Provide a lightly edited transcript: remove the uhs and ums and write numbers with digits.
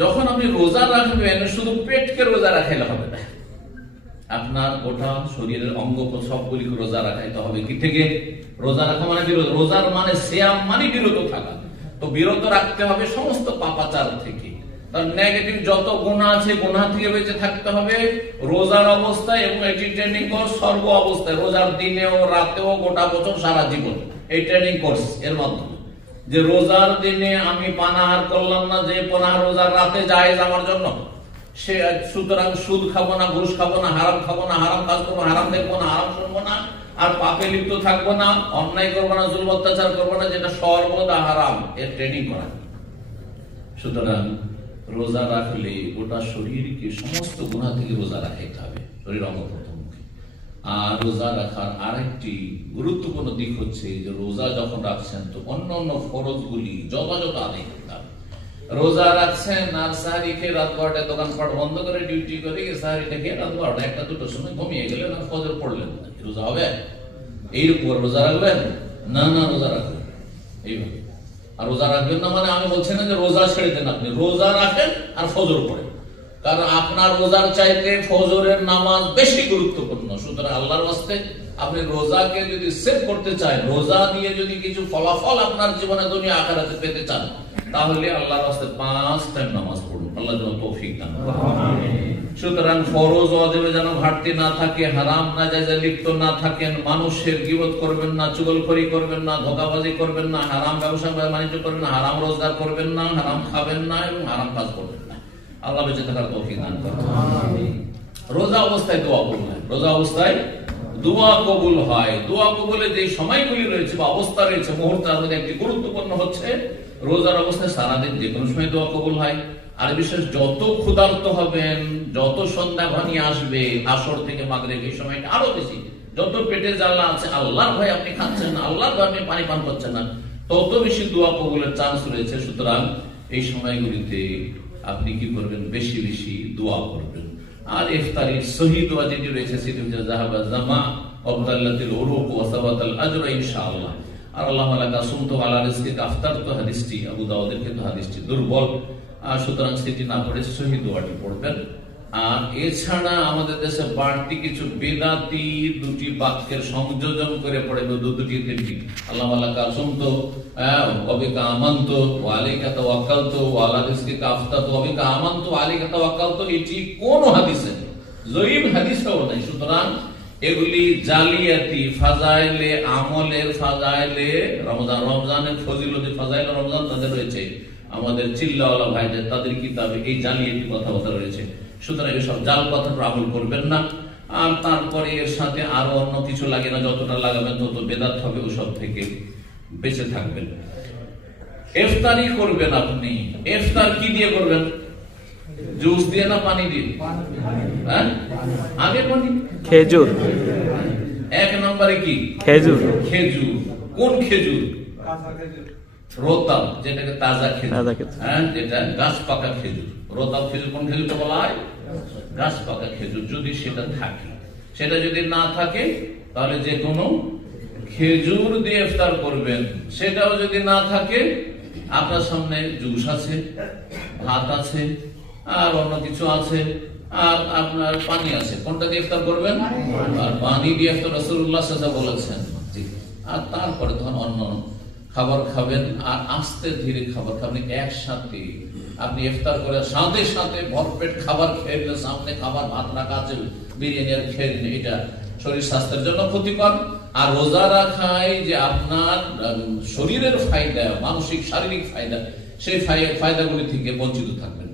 যখন আপনি রোজা রাখবেন শুধু পেটকে রোজা রাখাইলে হবে না, আপনার গোটা শরীরের অঙ্গ সবগুলিকে রোজা রাখাইতে হবে। কি থেকে? রোজা রাখা মানে বিরত, রোজার মানে সিয়াম মানে বিরত থাকা। তো বিরত রাখতে হবে সমস্ত পাপাচার থেকে, তার নেগেটিভ যত গুনাহ আছে গুনাহ থেকে বেঁচে থাকতে হবে রোজার অবস্থায়, এবং এটি ট্রেনিং কোর্স সর্ব অবস্থায়, রোজার দিনেও রাতেও গোটা বছর সারা জীবন এই ট্রেনিং কোর্স এর মাধ্যমে। যে রোজার দিনে আমি পানাহার করলাম না, যে পানাহার রোজার রাতে জায়েজ আমার জন্য, সে সুতরাং সুদ খাবো না, ঘুষ খাবো না, হারাম খাবো না, হারাম কাজ করবো, হারাম দেখবো না, হারাম শুনবো না, আর পাপে লিপ্ত থাকবো না, অন্যায় করবো না, জুলম অত্যাচার করবো না, যেটা সর্বদা হারাম, এর ট্রেনিং করা। সুতরাং রোজা রাখলে গোটা শরীরকে সমস্ত গুনাহ থেকে রোজা রাখাইতে হবে, শরীর অঙ্গ প্রত্যঙ্গকে। আর রোজা রাখার আরেকটি গুরুত্বপূর্ণ দিক হচ্ছে যে রোজা যখন রাখছেন তো অন্য অন্য ফরজগুলি যথাযথ আদায় করতে হবে। রোজা রাখছেন আর সাহারি খেয়ে রাত 12টায় দোকানপাট বন্ধ করে ডিউটি করে সাহারিটা খেয়ে রাত 12টা 1টা 2টার সময় ঘুমিয়ে গেলেন আর ফজর পড়লেন না, রোজা হবে? এইরকম রোজা রাখবেন না? না, রোজা রাখবেন এইভাবে। আর রোজা রাখবেন না মানে আমি বলছি না যে রোজা ছেড়ে দেন, আপনি রোজা রাখেন আর ফজর পড়েন, কারণ আপনার রোজার চাইতে ফজরের নামাজ বেশি গুরুত্বপূর্ণ। সুতরাং আল্লাহর ওয়াস্তে আপনি রোজাকে যদি সেভ করতে চান, রোজা দিয়ে যদি কিছু ফলাফল আপনার জীবনে দুনিয়া আখিরাতে পেতে চান, তাহলে আল্লাহর ওয়াস্তে 5 টাইম নামাজ পড়ুন। আল্লাহ যেন তৌফিক দান করেন। সুতরাং ফরজ ওয়াজিবে যেন ঘাটতি না থাকে, হারাম নাজায়েজে লিপ্ত না থাকেন, মানুষের গীবত করবেন না, চুগলখড়ি করবেন না, ধোঁকাবাজি করবেন না, হারাম ব্যবসা বাণিজ্য করবেন না, হারাম রোজগার করবেন না, হারাম খাবেন না এবং হারাম কাজ করবেন না। আল্লাহ বেঁচে থাকার তৌফিক দান করেন। রোজা অবস্থায় দোয়া কবুল হয়, রোজা অবস্থায় দোয়া কবুল হয়। দোয়া কবুলের যে সময়গুলি রয়েছে বা অবস্থা রয়েছে, মুহূর্তের মধ্যে একটি গুরুত্বপূর্ণ হচ্ছে রোজার অবস্থায় সারাদিন যে কোনো সময় দোয়া কবুল হয়। আর বিশেষ যত ক্ষুধার্ত হবেন, যত সন্ধ্যা ঘনিয়ে আসবে, আসর থেকে মাগরিব এই সময়টা আরো বেশি, যত পেটে জ্বালা আছে, আল্লাহর ভয় আপনি খাচ্ছেন না, আল্লাহর ভয় আপনি পানি পান করছেন না, তত বেশি দোয়া কবুলের চান্স রয়েছে। সুতরাং এই সময়গুলিতে আপনি কি করবেন? বেশি বেশি দোয়া করবেন। আর ইফতারির সহি দোয়া যেটি রয়েছে সেটি হচ্ছে যাহাবা জামা ওয়াবদাল্লাতিল উরুক ওয়া সাবাতাল আজর ইনশাআল্লাহ। আর আল্লাহু আলা সুমতু আলা রিজকিকা আফতারতু হাদিসটি আবু দাউদের কিন্তু হাদিসটি দুর্বল, সুতরাং সেটি না পড়ে সহি দোয়াটি পড়বেন। আর এছাড়া আমাদের দেশে বাড়তি কিছু বেদাতি দুটি বাক্যের সংযোজন করে পড়ে, দুটি তিনটি আল্লাহু আলা সুমতু ওয়াবিকা আমানতু ওয়া আলাইকা তাওয়াক্কালতু ওয়া আলা রিজকিকা আফতারতু ওয়াবিকা আমানতু ওয়া আলাইকা তাওয়াক্কালতু, এটি কোন হাদিসে নেই, জয়ীফ হাদিসেও নেই। সুতরাং এগুলি জালিয়াতি ফাজাইলে, আমলের ফাজাইলে, রমজানের ফজিলতে ফাজাইলে রমজান তাদের রয়েছে, আমাদের চিল্লাওয়ালা ভাইদের তাদের কিতাবে এই জালিয়াতি কথাবার্তা রয়েছে। সুতরাং এসব জাল কথা আমল করবেন না। আর তারপরে এর সাথে আরো অন্য কিছু লাগে না, যতটা লাগাবেন তত বেদাত হবে, ওসব থেকে বেঁচে থাকবেন। ইফতারি করবেন আপনি, ইফতার কি দিয়ে করবেন? জুস দিয়ে না পানি দিয়ে? আগে পানি, খেজুর। 1 নম্বরে কি? খেজুর। খেজুর কোন খেজুর? রোতাব, যেটাকে তাজা খেজুর, যেটা গাছ পাকা খেজুর। রোতাব খেজুর কোন খেজুরটা বলা হয়? গাছ পাকা খেজুর। যদি সেটা থাকে, সেটা যদি না থাকে তাহলে যে কোনো খেজুর দিয়ে ইফতার করবেন। সেটাও যদি না থাকে, আপনার সামনে জুস আছে, ভাত আছে, আর অন্য কিছু আছে, আর আপনার পানি আছে, কোনটা দিয়ে ইফতার করবেন? আর পানি দিয়ে ইফতার রাসূলুল্লাহ সাল্লাল্লাহু আলাইহি ওয়াসাল্লাম বলেছেন। আর তারপরে তখন অন্য খাবার খাবেন, আর আস্তে ধীরে খাবার খাবেন। একসাথে আপনি ইফতার করে সাথে সাথে ভরপেট খাবার খেয়ে নিলে, সামনে খাবার ভাত রাখা আছে, বিরিয়ানি আর খেয়ে নিলে, এটা শরীর স্বাস্থ্যের জন্য ক্ষতিকর। আর রোজা রাখায় যে আপনার শরীরের ফায়দা, মানসিক শারীরিক ফায়দা, সেই ফায়দাগুলি থেকে বঞ্চিত থাকবেন।